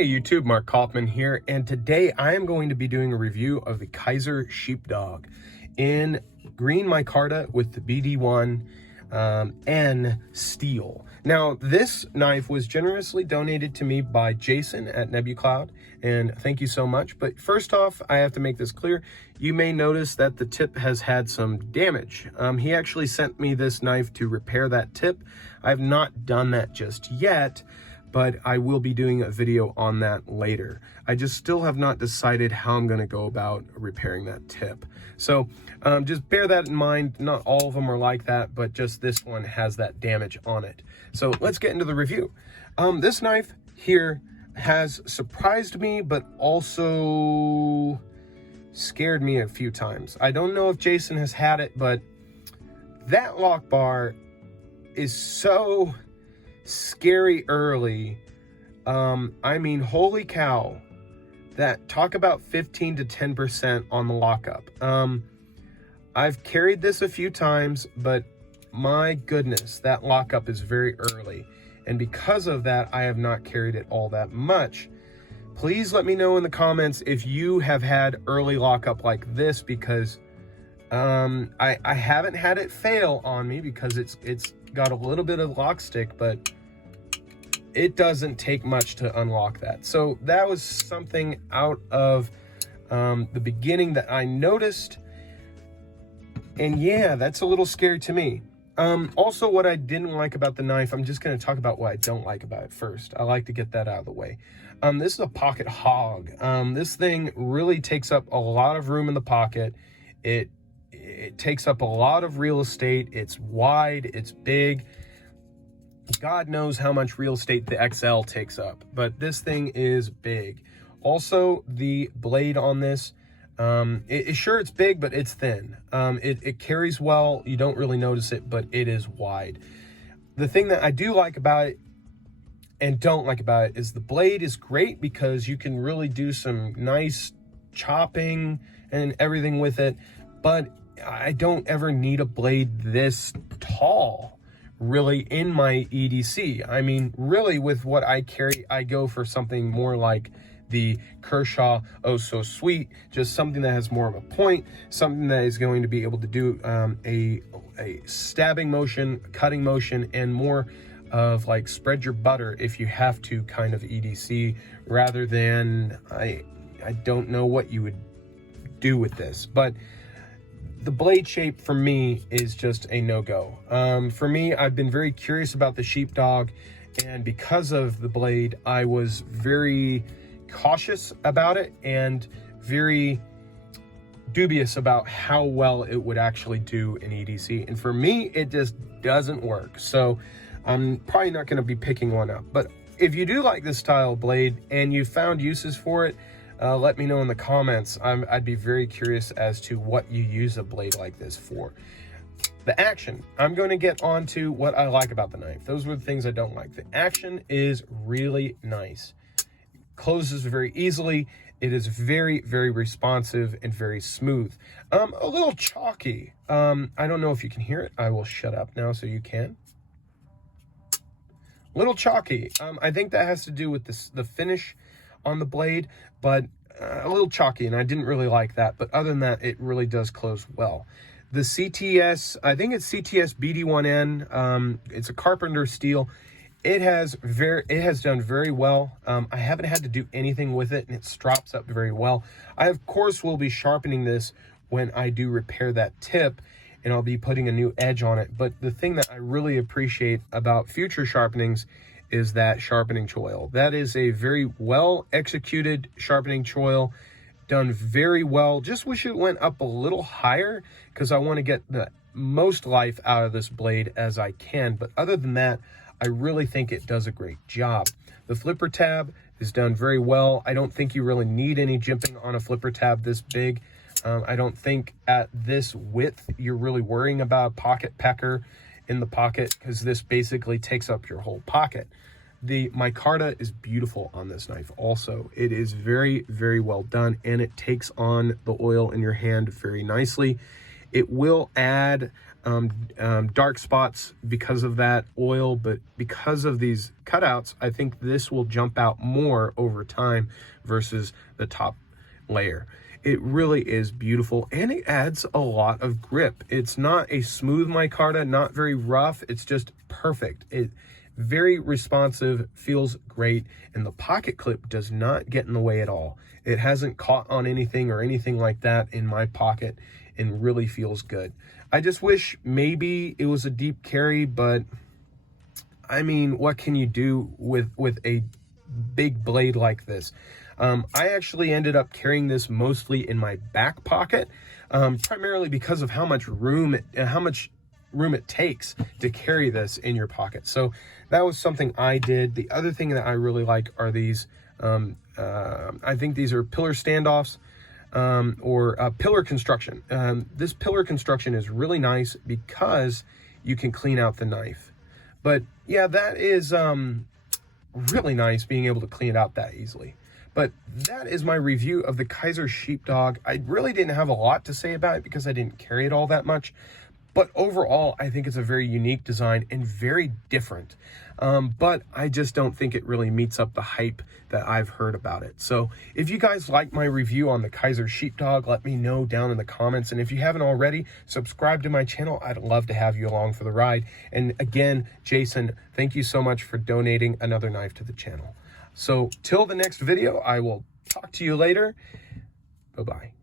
Hey YouTube, Mark Kaufman here, and today I am going to be doing a review of the Kizer SheepDog in green micarta with the BD1N steel. Now, this knife was generously donated to me by Jason at NebuCloud, and thank you so much. But first off, I have to make this clear. You may notice that the tip has had some damage. He actually sent me this knife to repair that tip. I've not done that just yet, but I will be doing a video on that later. I just still have not decided how I'm gonna go about repairing that tip. So just bear that in mind. Not all of them are like that, but just this one has that damage on it. So let's get into the review. This knife here has surprised me, but also scared me a few times. I don't know if Jason has had it, but that lock bar is so scary early. I mean, holy cow, that talk about 15 to 10% on the lockup. I've carried this a few times, but my goodness, that lockup is very early, and because of that I have not carried it all that much. Please let me know in the comments if you have had early lockup like this, because I haven't had it fail on me because it's got a little bit of lock stick, but it doesn't take much to unlock that. So that was something out of the beginning that I noticed, and yeah, that's a little scary to me. Also, what I didn't like about the knife, I'm just going to talk about what I don't like about it first. I like to get that out of the way. This is a pocket hog. This thing really takes up a lot of room in the pocket. It takes up a lot of real estate. It's wide, it's big. God knows how much real estate the XL takes up, but this thing is big. Also, the blade on this, sure, it's big, but it's thin. It carries well. You don't really notice it, but it is wide. The thing that I do like about it and don't like about it is the blade is great because you can really do some nice chopping and everything with it, but I don't ever need a blade this tall really in my EDC. I mean, really, with what I carry, I go for something more like the Kershaw Oh So Sweet, just something that has more of a point, something that is going to be able to do a stabbing motion, cutting motion, and more of like spread your butter if you have to kind of EDC, rather than I don't know what you would do with this. But the blade shape for me is just a no-go. For me, I've been very curious about the SheepDog, and because of the blade, I was very cautious about it and very dubious about how well it would actually do in EDC. And for me, it just doesn't work. So I'm probably not going to be picking one up. But if you do like this style of blade and you found uses for it, let me know in the comments. I'd be very curious as to what you use a blade like this for. The action, I'm going to get on to what I like about the knife. Those were the things I don't like. The action is really nice. Closes very easily. It is very, very responsive and very smooth. A little chalky. I don't know if you can hear it. I will shut up now so you can. Little chalky. I think that has to do with the finish on the blade, but a little chalky, and I didn't really like that. But other than that, it really does close well. The CTS, I think it's CTSBD1N. It's a carpenter steel. It has done very well. I haven't had to do anything with it, and it strops up very well. I of course will be sharpening this when I do repair that tip, and I'll be putting a new edge on it. But the thing that I really appreciate about future sharpenings is that sharpening choil. That is a very well executed sharpening choil, done very well. Just wish it went up a little higher because I want to get the most life out of this blade as I can. But other than that, I really think it does a great job. The flipper tab is done very well. I don't think you really need any jimping on a flipper tab this big. I don't think at this width you're really worrying about a pocket pecker in the pocket, because this basically takes up your whole pocket. The micarta is beautiful on this knife also. It is very, very well done, and it takes on the oil in your hand very nicely. It will add dark spots because of that oil, but because of these cutouts, I think this will jump out more over time versus the top layer. It really is beautiful, and it adds a lot of grip. It's not a smooth micarta, not very rough. It's just perfect. It very responsive, feels great, and the pocket clip does not get in the way at all. It hasn't caught on anything or anything like that in my pocket, and really feels good. I just wish maybe it was a deep carry, but I mean, what can you do with a big blade like this? I actually ended up carrying this mostly in my back pocket, primarily because of how much room it takes to carry this in your pocket. So that was something I did. The other thing that I really like are these, I think these are pillar standoffs, or pillar construction. This pillar construction is really nice because you can clean out the knife. But yeah, that is really nice, being able to clean it out that easily. But that is my review of the Kizer SheepDog. I really didn't have a lot to say about it because I didn't carry it all that much. But overall, I think it's a very unique design and very different. But I just don't think it really meets up the hype that I've heard about it. So if you guys like my review on the Kizer SheepDog, let me know down in the comments. And if you haven't already, subscribe to my channel. I'd love to have you along for the ride. And again, Jason, thank you so much for donating another knife to the channel. So till the next video, I will talk to you later. Bye-bye.